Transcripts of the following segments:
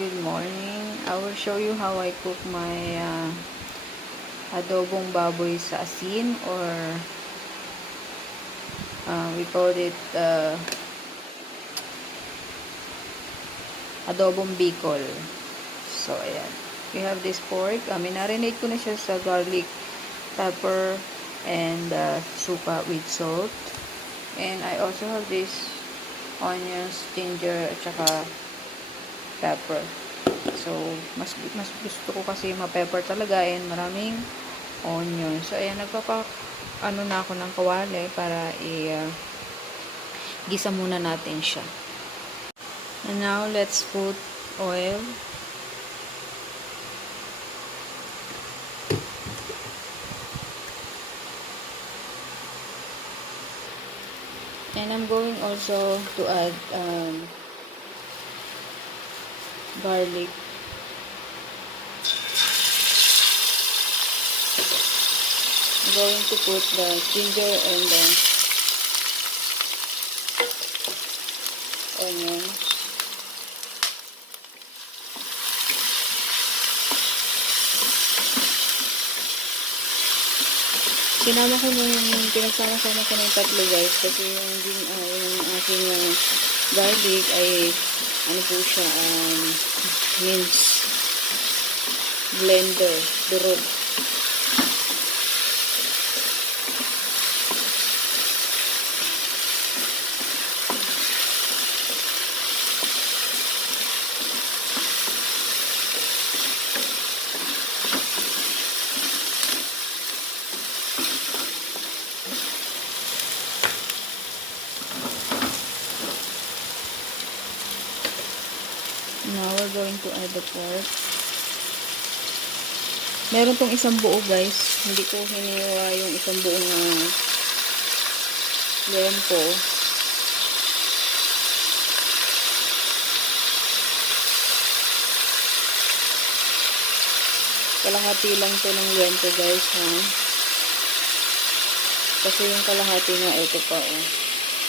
Good morning. I will show you how I cook my adobong baboy sa asin, or we call it adobong bicol. So ayan, we have this pork. Marinate ko na siya sa garlic, pepper, and suka with salt. And I also have this onions, ginger, at saka pepper. So, mas gusto ko kasi ma-pepper talaga and maraming onion. So, ayan, ano na ako ng kawali para gisa muna natin siya. And now, let's put oil. And I'm going also to add garlic. I'm going to put the ginger and the onions. Pinagsama-sama ko ng tatlo, guys, kasi yung aking garlic ay ano po siya, mince blender, durog. Now, we're going to add the pork. Meron tong isang buo, guys. Hindi ko hiniwa yung isang buong lempo. Kalahati lang to ng lempo, guys, ha? Kasi yung kalahati nga, ito pa, oh.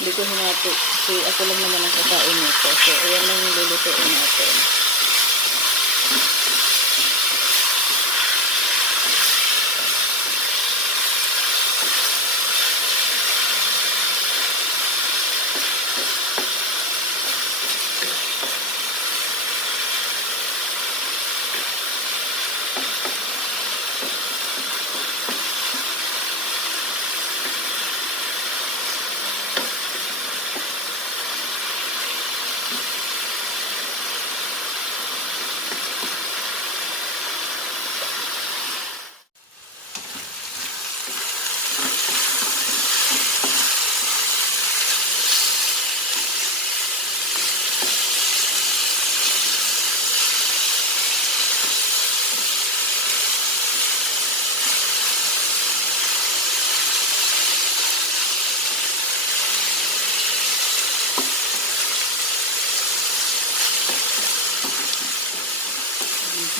Hindi ko hinati. Kasi ako lang naman ang kakain nito. So, ayan lang yung lulutuin natin.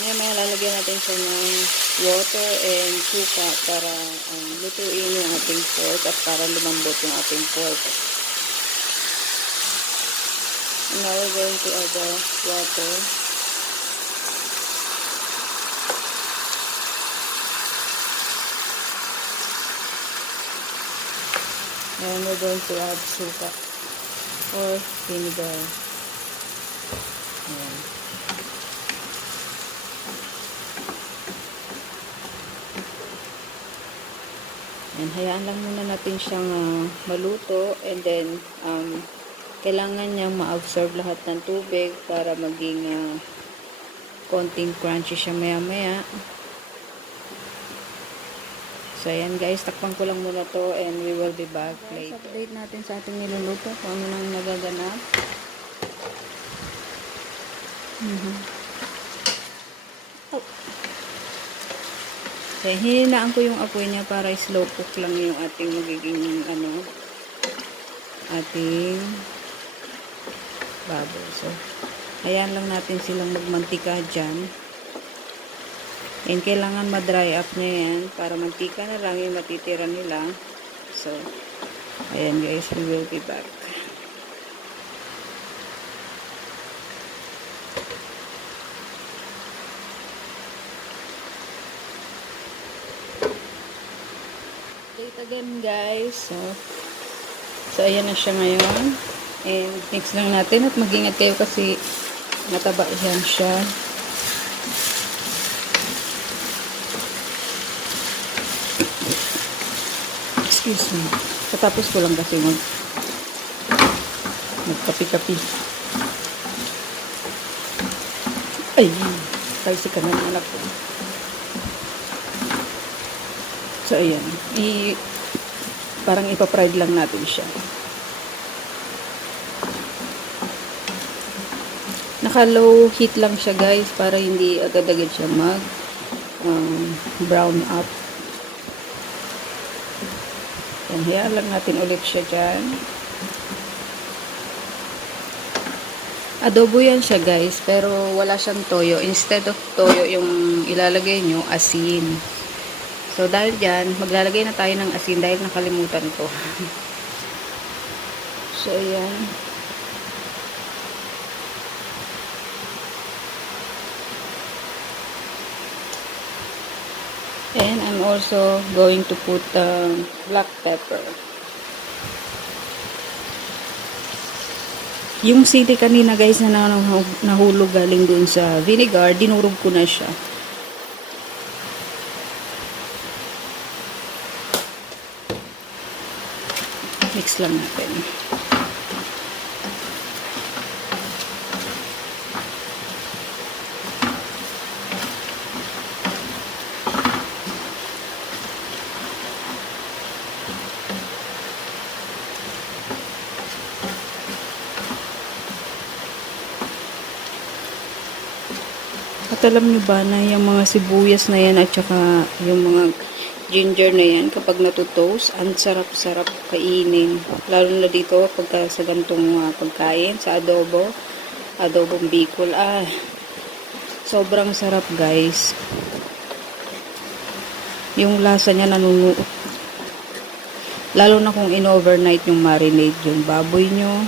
Ngayon, lalagyan natin siya ng water and suka para lutuin yung ating pork at para lumambot yung ating pork. And now we're going to add the water. And we're going to add suka or vinegar. Ayan. And hayaan lang muna natin siyang maluto, and then kailangan niyang ma-absorb lahat ng tubig para maging konting crunchy siya maya-maya. So ayan, guys, takpan ko lang muna to and we will be back later. Update natin sa ating niluluto kung ano nang nagaganap. Kaya hininaan ko yung apoy niya para slow cook lang yung ating magiging ating baboy. So, ayan lang natin silang magmantika dyan. And kailangan ma-dry up na yan para mantika na lang yung matitira nila. So, ayan guys, we will be back. Wait again guys. So ayan na siya ngayon. And mix lang natin at mag-ingat kayo kasi mataba yan siya. Excuse me. Katapos ko lang kasi magkapi-kapi. Ay, spicy ka na ng anak ko. So, ayan. Parang ipa-fried lang natin siya. Naka-low heat lang siya, guys, para hindi agad-agad siya brown up. Yan, hayaan lang natin ulit siya dyan. Adobo yan siya, guys, pero wala siyang toyo. Instead of toyo, yung ilalagay nyo, asin. So, dahil dyan, maglalagay na tayo ng asin dahil nakalimutan ko. So, ayan. And I'm also going to put black pepper. Yung sili kanina guys na nahulog galing dun sa vinegar, dinurog ko na siya. Mix lang natin. At alam nyo ba na yung mga sibuyas na yan at saka yung mga ginger na yan kapag natutoast, ang sarap-sarap kainin. Lalo na dito pagka sa gantong pagkain, sa adobong bicol. Sobrang sarap guys. Yung lasa niya nanunuot. Lalo na kung in-overnight yung marinate yung baboy nyo.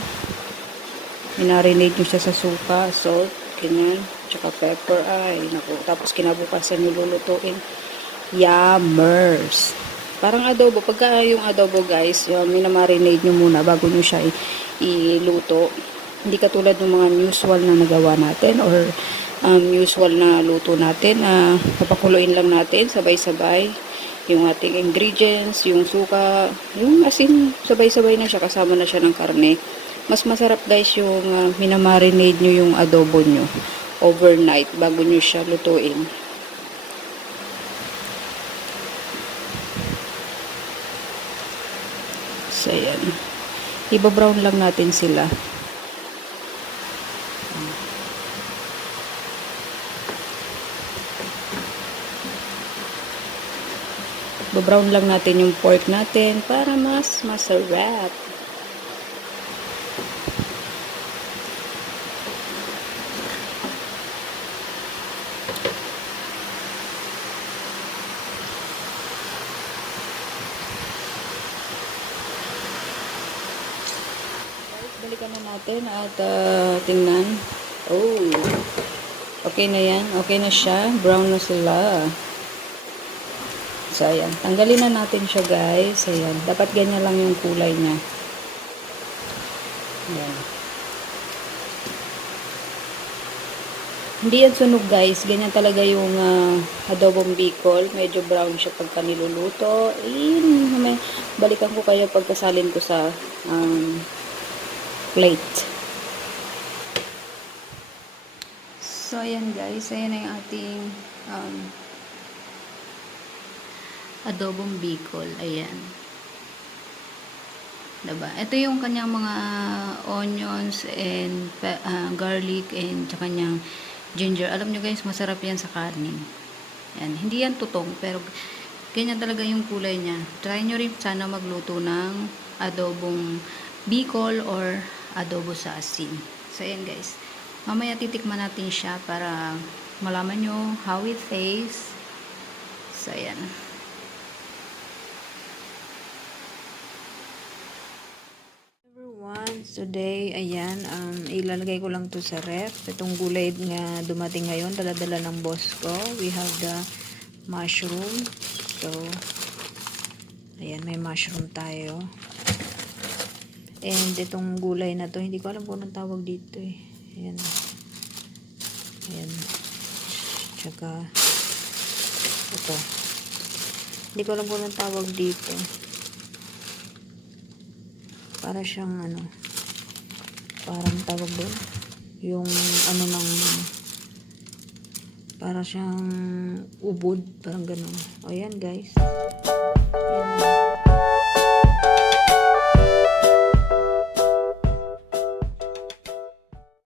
Minarinate nyo siya sa suka, salt, ganyan, tsaka pepper, naku. Tapos kinabukasan nyo lulutuin. Yummers! Parang adobo. Pagka yung adobo guys, minamarinate nyo muna bago nyo siya iluto. Hindi katulad ng mga usual na nagawa natin or usual na luto natin. Papakuluin lang natin sabay-sabay yung ating ingredients, yung suka, yung asin, sabay-sabay na siya, kasama na siya ng karne. Mas masarap guys yung minamarinate nyo yung adobo nyo overnight bago nyo siya lutuin. So, ayan. Iba-brown lang natin sila. Iba-brown lang natin yung pork natin para mas masarap. Balikan na natin at tingnan. Oh, okay na yan. Okay na siya. Brown na sila. So, ayan. Tanggalin na natin siya, guys. Ayan. Dapat ganyan lang yung kulay niya. Ayan. Hindi yan sunog, guys. Ganyan talaga yung adobong bicol. Medyo brown siya pagka niluluto. Balikan ko kayo pagkasalin ko sa plate. So, ayan guys. Ayan na yung ating adobong bicol. Ayan. Diba? Ito yung kanyang mga onions and garlic and kanyang ginger. Alam nyo guys, masarap yan sa karne. Yan. Hindi yan tutong, pero ganyan talaga yung kulay niya. Try nyo rin sana magluto ng adobong bicol or adobo sa asin. So, ayan guys. Mamaya titikman natin siya para malaman nyo how it tastes. So, ayan. Everyone, today, ayan, ilalagay ko lang to sa ref. Itong gulay nga dumating ngayon, dala-dala ng boss ko. We have the mushroom. So, ayan, may mushroom tayo. And itong gulay na to, hindi ko alam kung anong tawag dito eh. Ayan. Ayan. Tsaka, ito. Hindi ko alam kung anong tawag dito. Para siyang ano, parang tawag doon. Yung ano ng, para siyang ubod, parang gano'n. O yan guys.